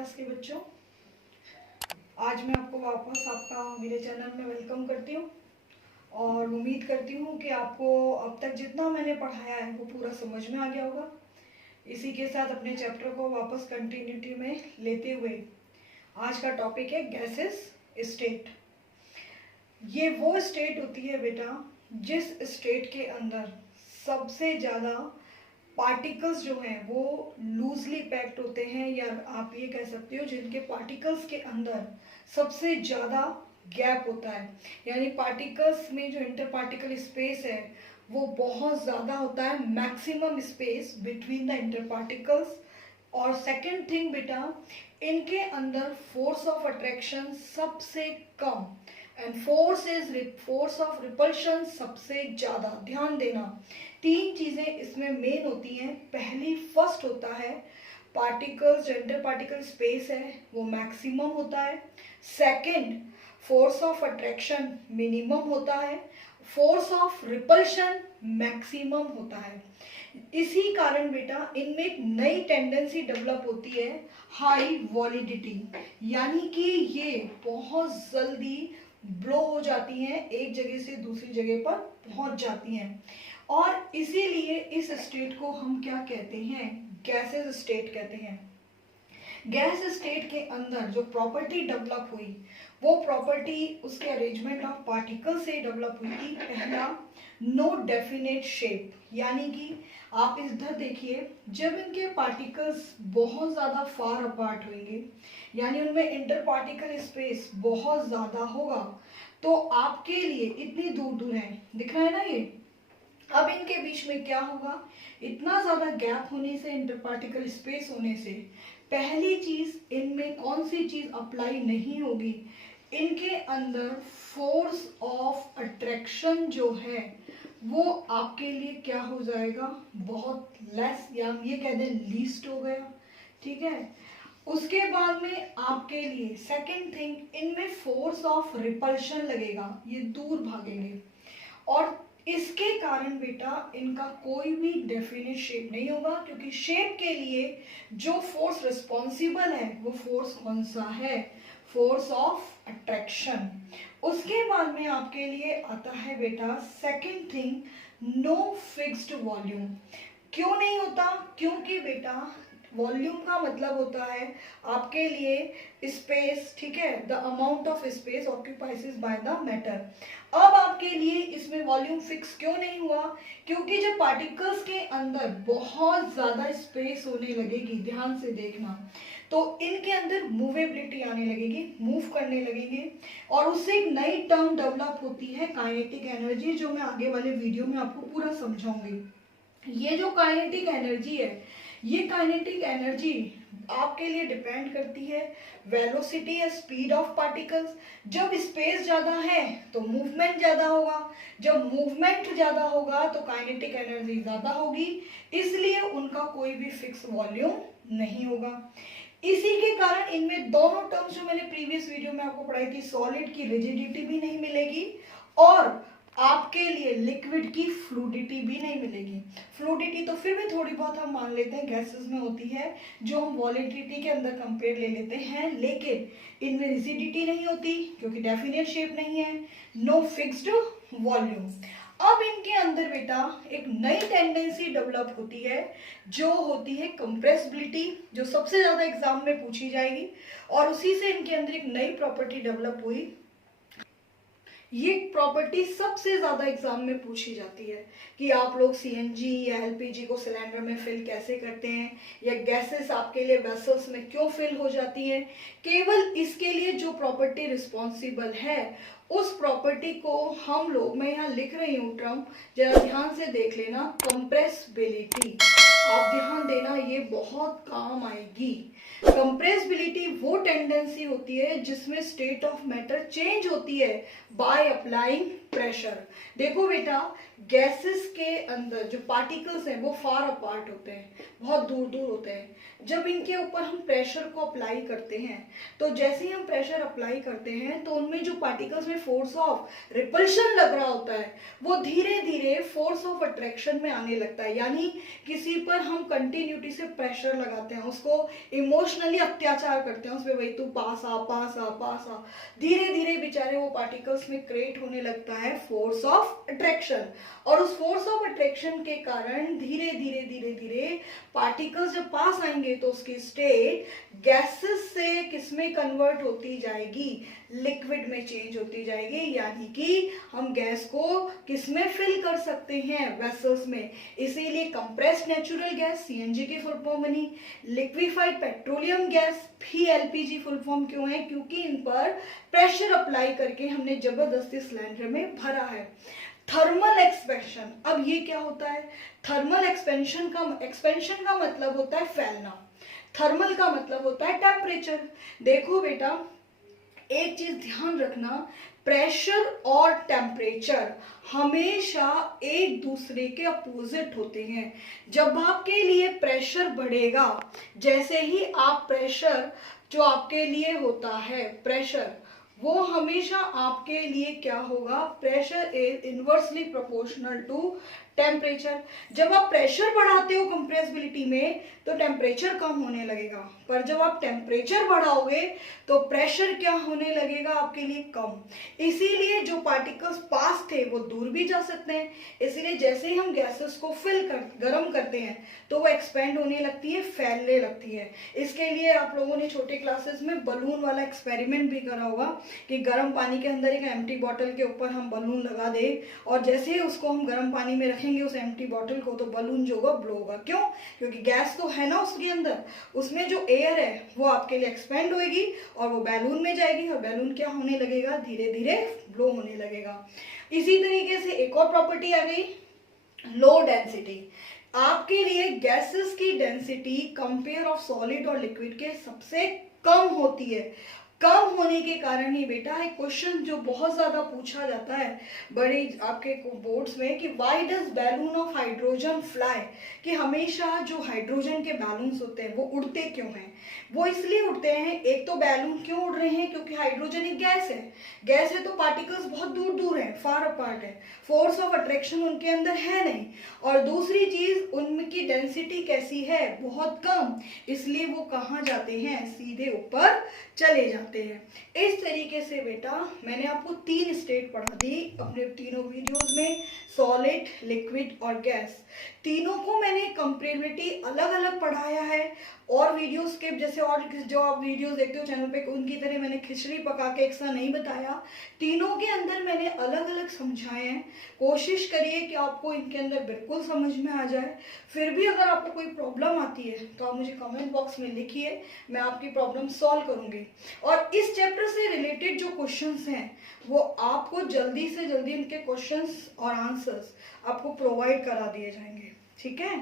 Class के बच्चों, आज मैं आपको वापस आपका मेरे चैनल में वेलकम करती हूँ और उम्मीद करती हूँ कि आपको अब तक जितना मैंने पढ़ाया है वो पूरा समझ में आ गया होगा। इसी के साथ अपने चैप्टर को वापस कंटिन्यूटी में लेते हुए आज का टॉपिक है गैसेस स्टेट। ये वो स्टेट होती है बेटा जिस स्टेट के अंदर सबसे ज़्यादा पार्टिकल्स जो हैं वो लूजली पैक्ड होते हैं, या आप ये कह सकते हो जिनके पार्टिकल्स के अंदर सबसे ज़्यादा गैप होता है। यानी पार्टिकल्स में जो इंटर पार्टिकल स्पेस है वो बहुत ज़्यादा होता है, maximum space between the inter particles. और सेकंड थिंग बेटा, इनके अंदर फोर्स ऑफ अट्रैक्शन सबसे come and force of repulsion सबसे ज़्यादा। ध्यान देना, तीन चीज़ें इसमें मेन होती हैं। पहली फर्स्ट होता है पार्टिकल्स, जो इंटर पार्टिकल स्पेस है वो मैक्सिमम होता है। Second, force of attraction minimum होता है। फोर्स ऑफ रिपल्शन मैक्सिमम होता है। इसी कारण बेटा इनमें एक नई टेंडेंसी डेवलप होती है, हाई वॉलिडिटी, यानी कि ये बहुत जल्दी ब्लो हो जाती हैं, एक जगह से दूसरी जगह पर पहुंच जाती हैं। और इसीलिए इस स्टेट को हम क्या कहते हैं? गैसेस स्टेट कहते हैं। गैस स्टेट के अंदर जो प्रॉपर्टी डेवलप हुई वो प्रॉपर्टी उसके अरेंजमेंट ऑफ पार्टिकल से डेवलप हुई थी। पहला, नो डेफिनेट शेप, यानी कि आप इधर देखिए, जब इनके पार्टिकल्स बहुत ज़्यादा फार अपार्ट होंगे, यानी उनमें इंटर पार्टिकल स्पेस बहुत ज़्यादा होगा, तो आपके लिए इतनी दूर दूर है, दिख रहा है ना ये। अब इनके बीच में क्या होगा? इतना ज़्यादा गैप होने से, इंटर पार्टिकल स्पेस होने से, पहली चीज़ इनमें कौन सी चीज़ अप्लाई नहीं होगी? इनके अंदर फोर्स ऑफ अट्रैक्शन जो है वो आपके लिए क्या हो जाएगा? बहुत लेस, या हम ये कह दें लीस्ट हो गया। ठीक है। उसके बाद में आपके लिए सेकंड थिंग, इनमें फोर्स ऑफ रिपल्शन लगेगा, ये दूर भागेंगे। और इसके कारण बेटा इनका कोई भी डेफिनेट शेप नहीं होगा, क्योंकि शेप के लिए जो फोर्स रिस्पॉन्सिबल है वो फोर्स कौन सा है? Force of attraction. उसके बाद में आपके लिए आता है बेटा second thing, no fixed volume. क्यों नहीं होता? क्योंकि बेटा वॉल्यूम का मतलब होता है आपके लिए स्पेस, ठीक है, the amount of space occupies by the matter. अब आपके लिए इसमें वॉल्यूम फिक्स क्यों नहीं हुआ? क्योंकि जब पार्टिकल्स के अंदर बहुत ज्यादा स्पेस होने लगेगी, ध्यान से देखना, तो इनके अंदर मूवेबिलिटी आने लगेगी, मूव करने लगेंगे, और उससे एक नई टर्म डेवलप होती है काइनेटिक एनर्जी, जो मैं आगे वाले वीडियो में आपको पूरा समझाऊंगी। ये जो काइनेटिक एनर्जी है, ये काइनेटिक एनर्जी आपके लिए डिपेंड करती है वेलोसिटी या स्पीड ऑफ पार्टिकल्स। जब स्पेस ज्यादा है तो मूवमेंट ज्यादा होगा, जब मूवमेंट ज्यादा होगा तो काइनेटिक एनर्जी ज्यादा होगी, इसलिए उनका कोई भी फिक्स वॉल्यूम नहीं होगा। इसी के कारण इनमें दोनों टर्म्स जो मैंने प्रीवियस वीडियो में आपको पढ़ाई थी, सॉलिड की रिजिडिटी भी नहीं मिलेगी और आपके लिए लिक्विड की फ्लूडिटी भी नहीं मिलेगी। फ्लूडिटी तो फिर भी थोड़ी बहुत हम मान लेते हैं गैसेस में होती है, जो हम वॉलिडिटी के अंदर कंपेयर ले लेते हैं, लेकिन इनमें रिजिडिटी नहीं होती क्योंकि डेफिनेट शेप नहीं है, नो फिक्स्ड वॉल्यूम। अब इनके अंदर बेटा एक नई टेंडेंसी डेवलप होती है, जो होती है कंप्रेसिबिलिटी, जो सबसे ज्यादा एग्जाम में पूछी जाएगी, और उसी से इनके अंदर एक नई प्रॉपर्टी डेवलप हुई। ये प्रॉपर्टी सबसे ज्यादा एग्जाम में पूछी जाती है कि आप लोग सीएनजी या एलपीजी को सिलेंडर में फिल कैसे करते हैं, या गैसेस आपके लिए वेसल्स में क्यों फिल हो जाती हैं। केवल इसके लिए जो प्रॉपर्टी रिस्पॉन्सिबल है उस प्रॉपर्टी को हम लोग, मैं यहाँ लिख रही हूँ टर्म, जरा ध्यान से देख लेना, कंप्रेसिबिलिटी। आप ध्यान देना, ये बहुत काम आएगी। कंप्रेसिबिलिटी वो टेंडेंसी होती है जिसमें स्टेट ऑफ मैटर चेंज होती है बाय अप्लाइंग प्रेशर। देखो बेटा, गैसेस के अंदर जो पार्टिकल्स हैं वो फार अपार्ट होते हैं, बहुत दूर दूर होते हैं। जब इनके ऊपर हम प्रेशर को अप्लाई करते हैं, तो जैसे ही हम प्रेशर अप्लाई करते हैं तो उनमें जो पार्टिकल्स में फोर्स ऑफ रिपल्शन लग रहा होता है वो धीरे धीरे फोर्स ऑफ अट्रैक्शन में आने लगता है। यानी किसी पर हम कंटिन्यूटी से प्रेशर लगाते हैं, उसको इमोशन इमोशनली अत्याचार करते हैं उस पर, भाई तू पास आ पास आ पास आ। धीरे धीरे बेचारे वो पार्टिकल्स में क्रिएट होने लगता है फोर्स ऑफ अट्रैक्शन, और उस फोर्स ऑफ अट्रैक्शन के कारण धीरे धीरे धीरे धीरे पार्टिकल्स जब पास आएंगे तो उसकी स्टेट गैसेस से किसमें कन्वर्ट होती जाएगी, लिक्विड में चेंज होती जाएगी। यानी कि हम गैस को किसमें फिल कर सकते हैं, वेसल्स में। इसीलिए कंप्रेस्ड नेचुरल गैस सीएनजी की फुल फॉर्म बनी, लिक्विफाइड पेट्रोलियम गैस भी एलपीजी फुल फॉर्म क्यों है, क्योंकि इन पर प्रेशर अप्लाई करके हमने जबरदस्ती सिलेंडर में भरा है। थर्मल एक्सपेंशन, अब ये क्या होता है, थर्मल एक्सपेंशन का मतलब होता है फैलना, थर्मल का मतलब होता है टेम्परेचर। देखो बेटा एक चीज ध्यान रखना, प्रेशर और टेम्परेचर हमेशा एक दूसरे के अपोजिट होते हैं। जब आपके लिए प्रेशर बढ़ेगा, जैसे ही आप प्रेशर जो आपके लिए होता है प्रेशर, वो हमेशा आपके लिए क्या होगा, pressure is inversely proportional to temperature. जब आप प्रेशर बढ़ाते हो कंप्रेसिबिलिटी में तो टेम्परेचर कम होने लगेगा, पर जब आप टेम्परेचर बढ़ाओगे तो प्रेशर क्या होने लगेगा, आपके लिए कम। इसीलिए जो पार्टिकल्स पास थे वो दूर भी जा सकते हैं। इसीलिए जैसे ही हम गैसेस को गर्म करते हैं तो वो एक्सपेंड होने लगती है, फैलने लगती है। इसके लिए आप लोगों ने छोटे क्लासेस में बलून वाला एक्सपेरिमेंट भी करा होगा कि गर्म पानी के अंदर एक एम्प्टी बॉटल के ऊपर हम बलून लगा दें, और जैसे ही उसको हम गर्म पानी में रखेंगे उस एम्प्टी बॉटल को, तो बलून जो होगा ब्लो होगा। क्यों? क्योंकि गैस तो है ना उसके अंदर, उसमें जो एयर है वो आपके लिए एक्सपेंड होएगी और वो बैलून में जाएगी, और बैलून क्या होने लगेगा, धीरे धीरे ब्लो होने लगेगा। इसी तरीके से एक और प्रॉपर्टी आ गई, लो डेंसिटी। आपके लिए गैसेस की डेंसिटी कंपेयर ऑफ सॉलिड और लिक्विड के सबसे कम होती है। कम होने के कारण ही बेटा एक क्वेश्चन जो बहुत ज्यादा पूछा जाता है बड़े आपके बोर्ड्स में कि why does balloon of hydrogen fly, कि हमेशा जो हाइड्रोजन के बैलून्स होते हैं वो उड़ते क्यों हैं। वो इसलिए उड़ते हैं, एक तो बैलून क्यों उड़ रहे हैं, क्योंकि हाइड्रोजन एक गैस है, गैस है तो पार्टिकल्स बहुत दूर दूर हैं, फार अपार्ट है, फोर्स ऑफ अट्रैक्शन उनके अंदर है नहीं, और दूसरी चीज उनकी डेंसिटी कैसी है, बहुत कम, इसलिए वो कहाँ जाते हैं, सीधे ऊपर चले जाते हैं। इस तरीके से बेटा मैंने आपको 3 स्टेट पढ़ा दी अपने तीनों वीडियोस में, सॉलिड, लिक्विड और गैस। तीनों को मैंने कंपेरेबिलिटी अलग अलग पढ़ाया है, और वीडियोस के जैसे और जो आप वीडियोस देखते हो चैनल पे उनकी तरह मैंने खिचड़ी पका के एक साथ नहीं बताया, तीनों के अंदर मैंने अलग अलग समझाए हैं। कोशिश करिए कि आपको इनके अंदर बिल्कुल समझ में आ जाए। फिर भी अगर आपको कोई प्रॉब्लम आती है तो आप मुझे कमेंट बॉक्स में लिखिए, मैं आपकी प्रॉब्लम सॉल्व करूंगी। और इस चैप्टर से रिलेटेड जो क्वेश्चंस हैं वो आपको जल्दी से जल्दी इनके क्वेश्चंस और आंसर्स आपको प्रोवाइड करा दिए जाएंगे, ठीक है।